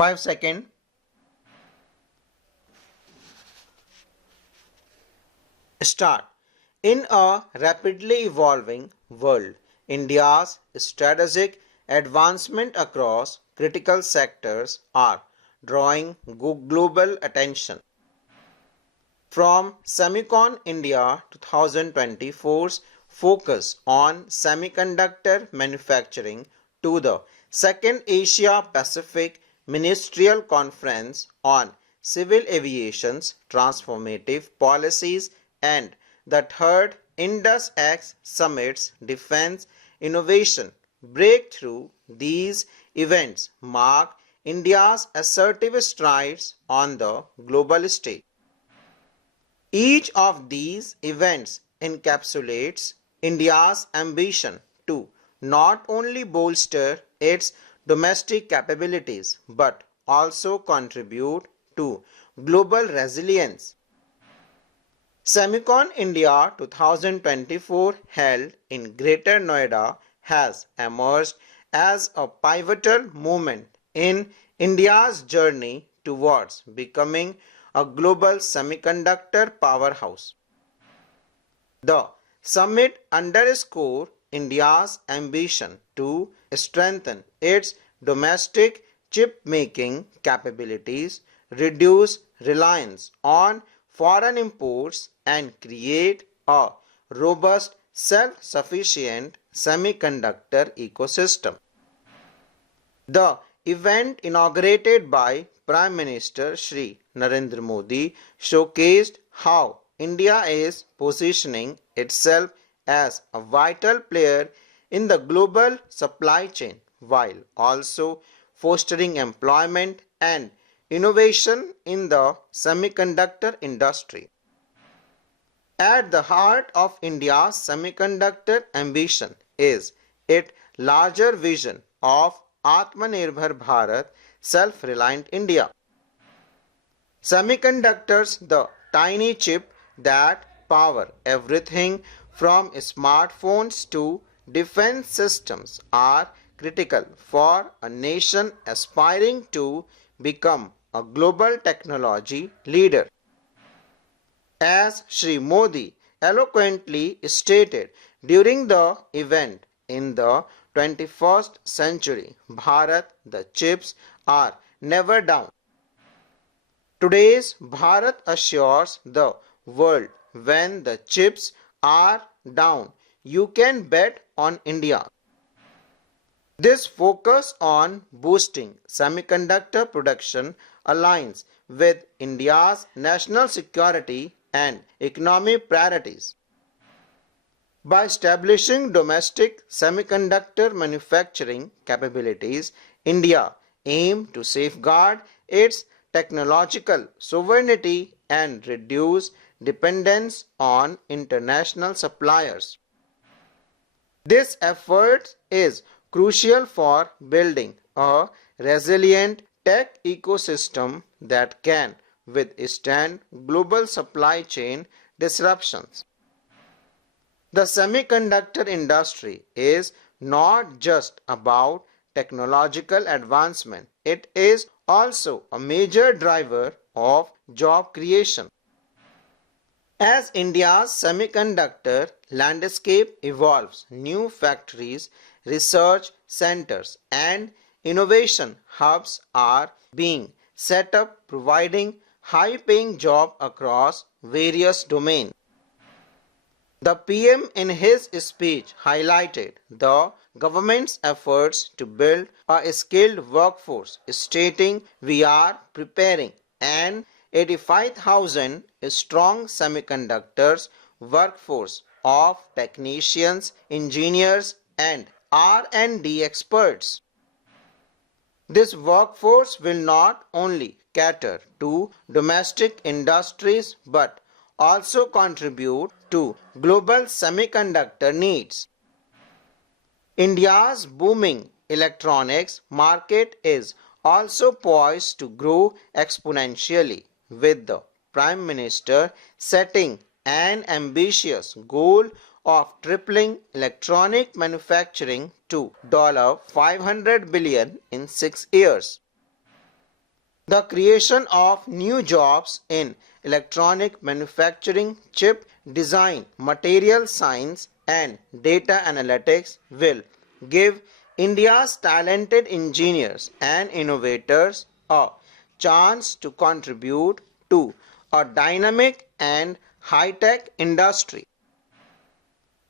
5 seconds. Start. In a rapidly evolving world, India's strategic advancement across critical sectors are drawing global attention. From Semicon India 2024's focus on semiconductor manufacturing to the second Asia Pacific Ministerial Conference on Civil Aviation's Transformative Policies and the third Indus-X Summit's Defense Innovation Breakthrough, these events mark India's assertive strides on the global stage. Each of these events encapsulates India's ambition to not only bolster its domestic capabilities but also contribute to global resilience. Semicon India 2024 held in Greater Noida has emerged as a pivotal moment in India's journey towards becoming a global semiconductor powerhouse. The summit underscored India's ambition to strengthen its domestic chip-making capabilities, reduce reliance on foreign imports, and create a robust, self-sufficient semiconductor ecosystem. The event inaugurated by Prime Minister Shri Narendra Modi showcased how India is positioning itself as a vital player in the global supply chain while also fostering employment and innovation in the semiconductor industry. At the heart of India's semiconductor ambition is its larger vision of Atmanirbhar Bharat, self-reliant India. Semiconductors, the tiny chip that power everything from smartphones to defense systems, are critical for a nation aspiring to become a global technology leader. As Shri Modi eloquently stated during the event, in the 21st century, Bharat, the chips are never down. Today's Bharat assures the world when the chips are down, you can bet on India. This focus on boosting semiconductor production aligns with India's national security and economic priorities. By establishing domestic semiconductor manufacturing capabilities, India aims to safeguard its technological sovereignty and reduce dependence on international suppliers. This effort is crucial for building a resilient tech ecosystem that can withstand global supply chain disruptions. The semiconductor industry is not just about technological advancement, it is also a major driver of job creation. As India's semiconductor landscape evolves, new factories, research centers, and innovation hubs are being set up, providing high-paying jobs across various domains. The PM in his speech highlighted the government's efforts to build a skilled workforce, stating, "We are preparing an 85,000 strong semiconductors workforce of technicians, engineers, and R&D experts." This workforce will not only cater to domestic industries but also contribute to global semiconductor needs. India's booming electronics market is also poised to grow exponentially, with the Prime Minister setting an ambitious goal of tripling electronic manufacturing to $500 billion in 6 years. The creation of new jobs in electronic manufacturing, chip design, material science, and data analytics will give India's talented engineers and innovators a chance to contribute to a dynamic and high-tech industry.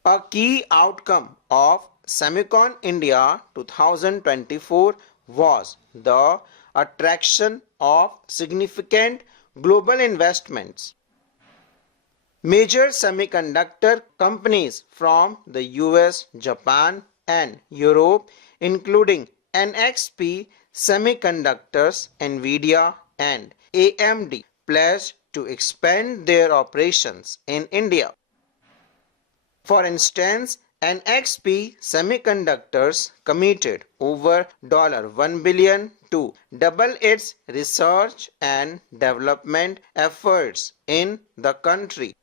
A key outcome of Semicon India 2024 was the attraction of significant global investments. Major semiconductor companies from the US, Japan, and Europe, including NXP Semiconductors, Nvidia, and AMD, pledged to expand their operations in India. For instance, NXP Semiconductors committed over $1 billion to double its research and development efforts in the country.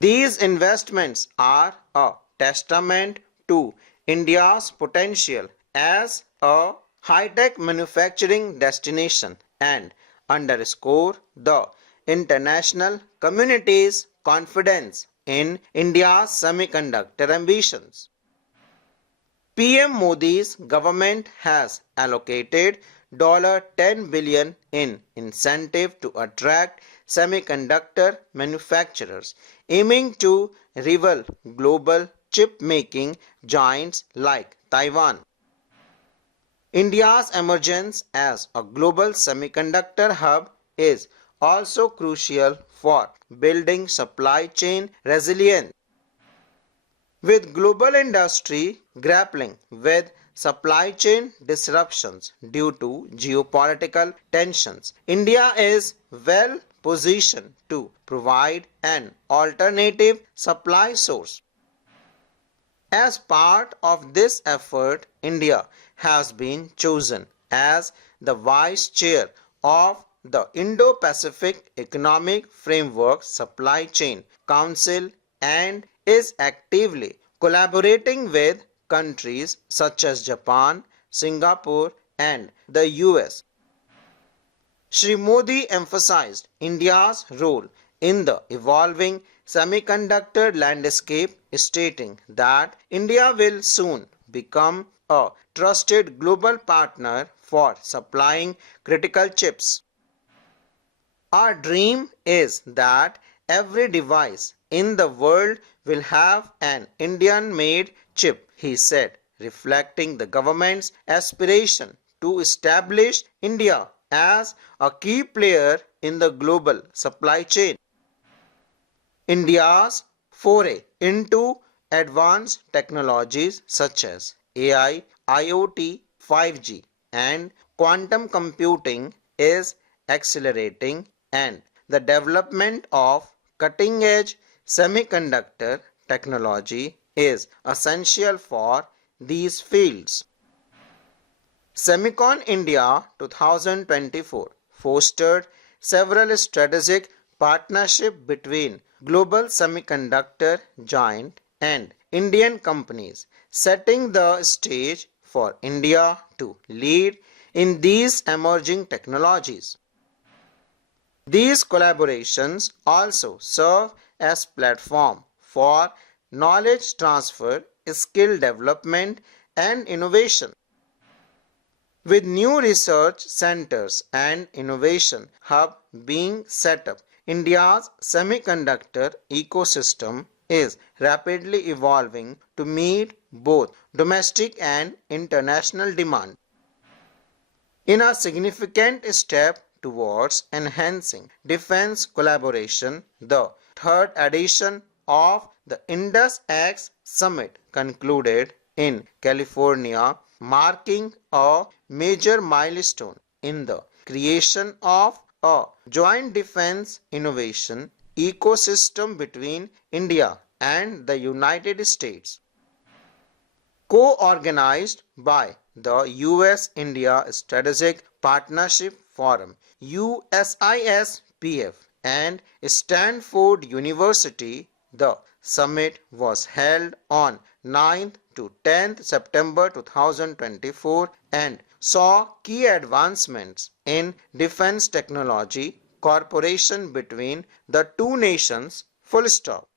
These investments are a testament to India's potential as a high-tech manufacturing destination and underscore the international community's confidence in India's semiconductor ambitions. PM Modi's government has allocated $10 billion in incentive to attract semiconductor manufacturers, aiming to rival global chip-making giants like Taiwan. India's emergence as a global semiconductor hub is also crucial for building supply chain resilience. With global industry grappling with supply chain disruptions due to geopolitical tensions, India is well positioned to provide an alternative supply source. As part of this effort, India has been chosen as the Vice Chair of the Indo-Pacific Economic Framework Supply Chain Council and is actively collaborating with countries such as Japan, Singapore, and the US. Shri Modi emphasized India's role in the evolving semiconductor landscape, stating that India will soon become a trusted global partner for supplying critical chips. Our dream is that every device in the world will have an Indian-made chip, he said, reflecting the government's aspiration to establish India as a key player in the global supply chain. India's foray into advanced technologies such as AI, IoT, 5G, and quantum computing is accelerating, and the development of cutting-edge semiconductor technology is essential for these fields. Semicon India 2024 fostered several strategic partnerships between global semiconductor giant and Indian companies, setting the stage for India to lead in these emerging technologies. These collaborations also serve as platform for knowledge transfer, skill development, and innovation. With new research centers and innovation hub being set up, India's semiconductor ecosystem is rapidly evolving to meet both domestic and international demand. In a significant step towards enhancing defense collaboration, the third edition of the INDUS-X Summit concluded in California, marking a major milestone in the creation of a joint defense innovation ecosystem between India and the United States. Co-organized by the US-India Strategic Partnership Forum, USISPF, and Stanford University, the summit was held on 9th to 10th September 2024 and saw key advancements in defense technology cooperation between the two nations. Full stop.